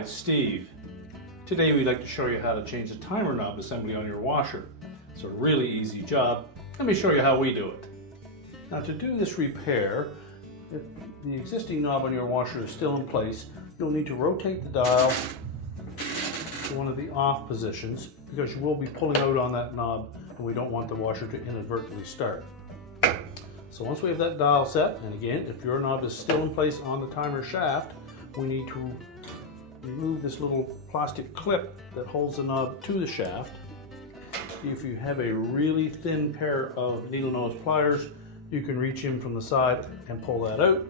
it's Steve. Today we'd like to show you how to change the timer knob assembly on your washer. It's a really easy job. Let me show you how we do it. Now to do this repair, if the existing knob on your washer is still in place, you'll need to rotate the dial to one of the off positions because you will be pulling out on that knob and we don't want the washer to inadvertently start. So once we have that dial set, and again, if your knob is still in place on the timer shaft, we need to remove this little plastic clip that holds the knob to the shaft. If you have a really thin pair of needle nose pliers, you can reach in from the side and pull that out.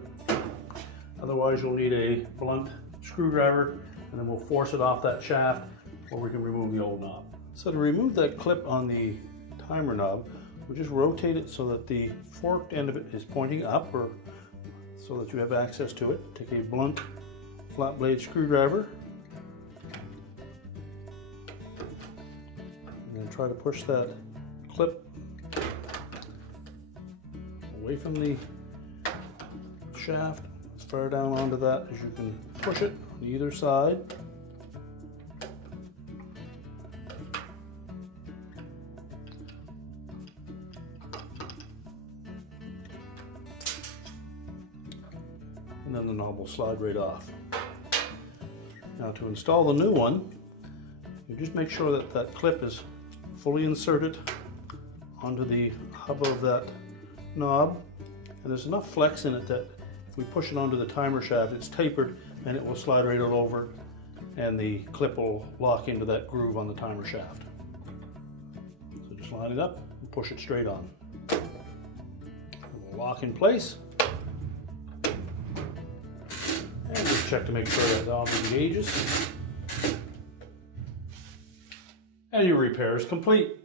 Otherwise, you'll need a blunt screwdriver, and then we'll force it off that shaft, or we can remove the old knob. So to remove that clip on the timer knob, we'll just rotate it so that the forked end of it is pointing up, or so that you have access to it. Take a blunt flat blade screwdriver and then try to push that clip away from the shaft as far down onto that as you can push it on either side. And then the knob will slide right off. Now to install the new one, you just make sure that that clip is fully inserted onto the hub of that knob, and there's enough flex in it that if we push it onto the timer shaft, it's tapered and it will slide right over, and the clip will lock into that groove on the timer shaft. So just line it up and push it straight on. It will lock in place. And just check to make sure that knob engages. And your repair is complete.